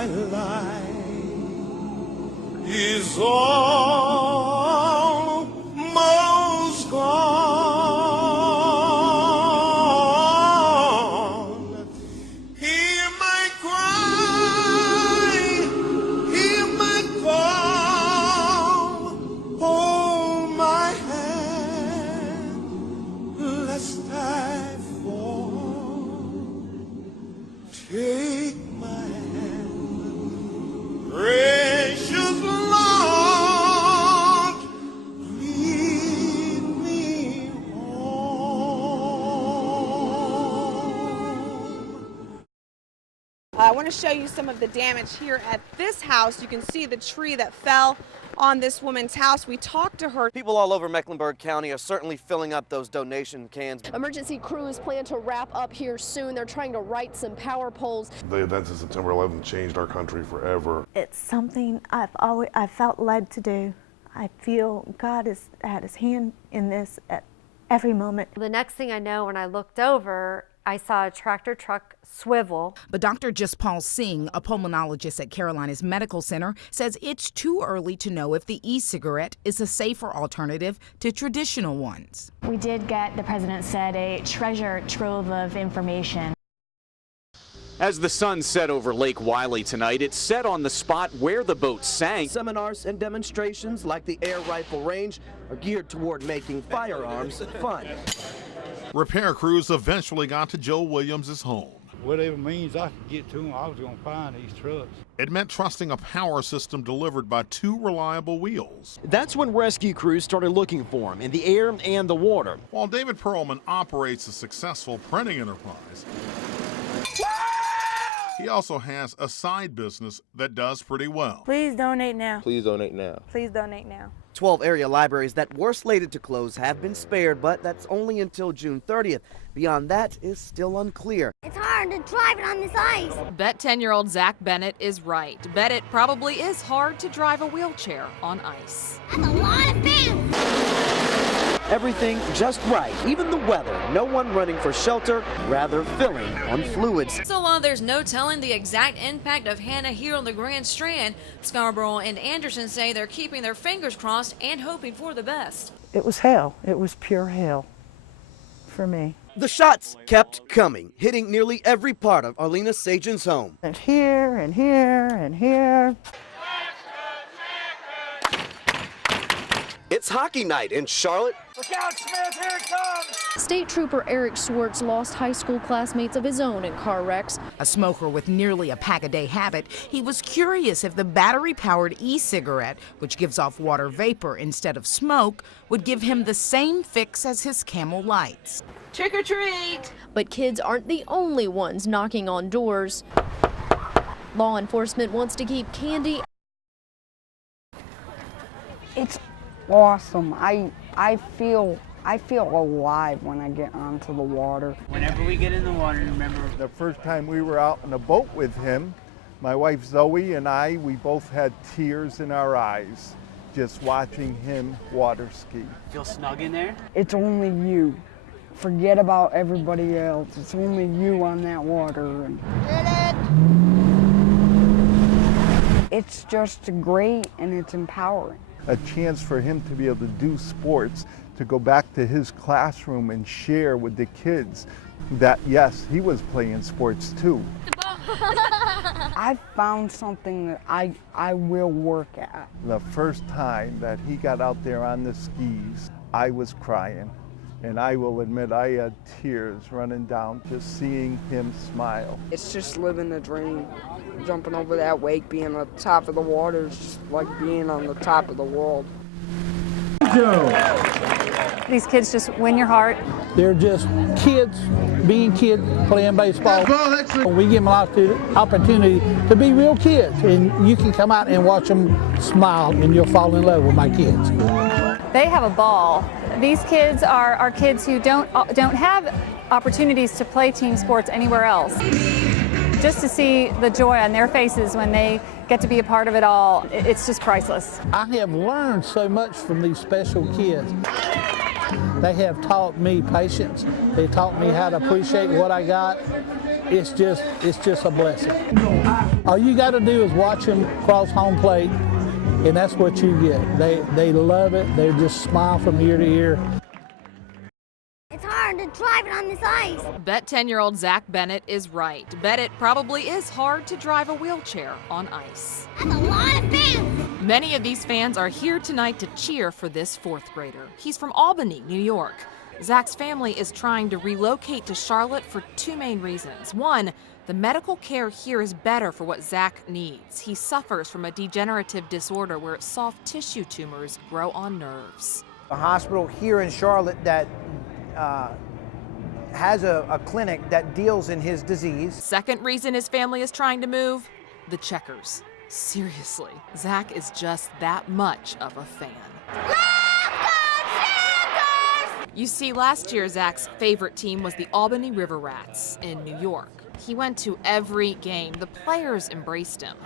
my life is almost gone. Hear my cry, hear my call, hold my hand, lest I fall. Take my hand, precious Lord, lead me home. I want to show you some of the damage here at this house. You can see the tree that fell on this woman's house. We talked to her. People all over Mecklenburg County are certainly filling up those donation cans. Emergency crews plan to wrap up here soon. They're trying to right some power poles. The events of September 11th changed our country forever. It's something I felt led to do. I feel God has had his hand in this at every moment. The next thing I know, when I looked over, I saw a tractor truck swivel. But Dr. Jaspal Singh, a pulmonologist at Carolinas Medical Center, says it's too early to know if the e-cigarette is a safer alternative to traditional ones. We did get, the president said, a treasure trove of information. As the sun set over Lake Wylie tonight, it set on the spot where the boat sank. Seminars and demonstrations like the air rifle range are geared toward making firearms fun. Repair crews eventually got to Joe Williams' home. Whatever means I could get to them, I was going to find these trucks. It meant trusting a power system delivered by two reliable wheels. That's when rescue crews started looking for him in the air and the water. While David Perlman operates a successful printing enterprise, he also has a side business that does pretty well. Please donate now. Please donate now. Please donate now. 12 area libraries that were slated to close have been spared, but that's only until June 30th. Beyond that is still unclear. It's hard to drive it on this ice. Bet 10-year-old Zach Bennett is right. Bet it probably is hard to drive a wheelchair on ice. That's a lot of fans. Everything just right, even the weather. No one running for shelter, rather filling on fluids. So while there's no telling the exact impact of Hannah here on the Grand Strand, Scarborough and Anderson say they're keeping their fingers crossed and hoping for the best. It was hell. It was pure hell for me. The shots kept coming, hitting nearly every part of Arlena Sajan's home. And here, and here, and here. It's hockey night in Charlotte. Look out, Smith, here it comes! State Trooper Eric Swartz lost high school classmates of his own in car wrecks. A smoker with nearly a pack-a-day habit, he was curious if the battery-powered e-cigarette, which gives off water vapor instead of smoke, would give him the same fix as his Camel lights. Trick or treat! But kids aren't the only ones knocking on doors. Law enforcement wants to keep candy. It's awesome. I feel alive when I get onto the water. Whenever we get in the water, remember. The first time we were out in a boat with him, my wife Zoe and I, we both had tears in our eyes just watching him water ski. Feel snug in there? It's only you. Forget about everybody else. It's only you on that water. It's just great and it's empowering. A chance for him to be able to do sports, to go back to his classroom and share with the kids that, yes, he was playing sports too. I found something that I will work at. The first time that he got out there on the skis, I was crying. And I will admit I had tears running down just seeing him smile. It's just living the dream. Jumping over that wake, being on the top of the water is just like being on the top of the world. These kids just win your heart. They're just kids being kids playing baseball. We give them an opportunity to be real kids, and you can come out and watch them smile, and you'll fall in love with my kids. They have a ball. These kids are kids who don't have opportunities to play team sports anywhere else. Just to see the joy on their faces when they get to be a part of it all, it's just priceless. I have learned so much from these special kids. They have taught me patience. They taught me how to appreciate what I got. It's just a blessing. All you got to do is watch them cross home plate, and that's what you get. They love it. They just smile from ear to ear. It's hard to drive it on this ice. Bet 10-year-old Zach Bennett is right. Bet it probably is hard to drive a wheelchair on ice. That's a lot of fans. Many of these fans are here tonight to cheer for this fourth grader. He's from Albany, New York. Zach's family is trying to relocate to Charlotte for two main reasons. One, the medical care here is better for what Zach needs. He suffers from a degenerative disorder where soft tissue tumors grow on nerves. A hospital here in Charlotte that has a clinic that deals in his disease. Second reason his family is trying to move, the Checkers. Seriously, Zach is just that much of a fan. You see, last year Zach's favorite team was the Albany River Rats in New York. He went to every game. The players embraced him.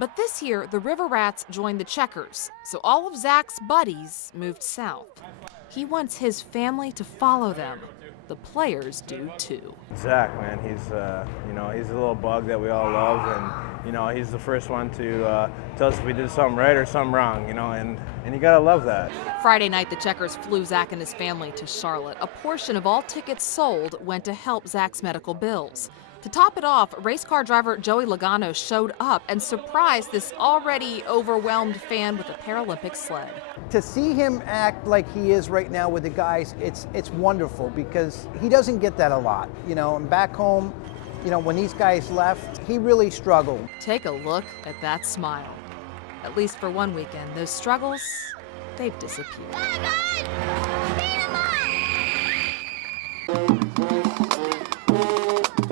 But this year, the River Rats joined the Checkers, so all of Zach's buddies moved south. He wants his family to follow them. The players do too. Zach, man, he's he's a little bug that we all love, and he's the first one to tell us if we did something right or something wrong, and you gotta love that. Friday night, the Checkers flew Zach and his family to Charlotte. A portion of all tickets sold went to help Zach's medical bills. To top it off, race car driver Joey Logano showed up and surprised this already overwhelmed fan with a Paralympic sled. To see him act like he is right now with the guys, it's wonderful because he doesn't get that a lot. And back home, when these guys left, he really struggled. Take a look at that smile. At least for one weekend, those struggles, they've disappeared.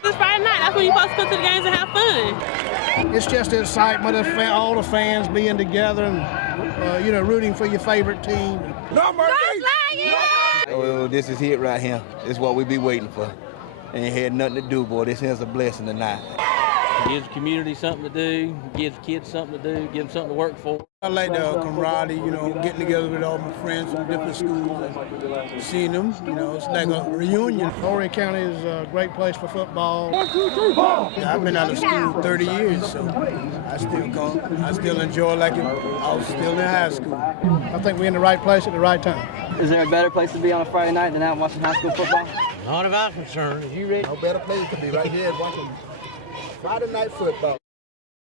It's Friday night. That's when you're supposed to come to the games and have fun. It's just the excitement of all the fans being together and, rooting for your favorite team. Oh, this is it right here. This is what we be waiting for. Ain't had nothing to do, boy. This here's a blessing tonight. It gives the community something to do, gives kids something to do, gives them something to work for. I like the camaraderie, getting together with all my friends from different schools and seeing them. It's like a reunion. Horry County is a great place for football. I've been out of school 30 years, so I still come. I still enjoy like I was still in high school. I think we're in the right place at the right time. Is there a better place to be on a Friday night than out watching high school football? Not if I'm concerned. You ready? No better place to be right here watching Friday night football.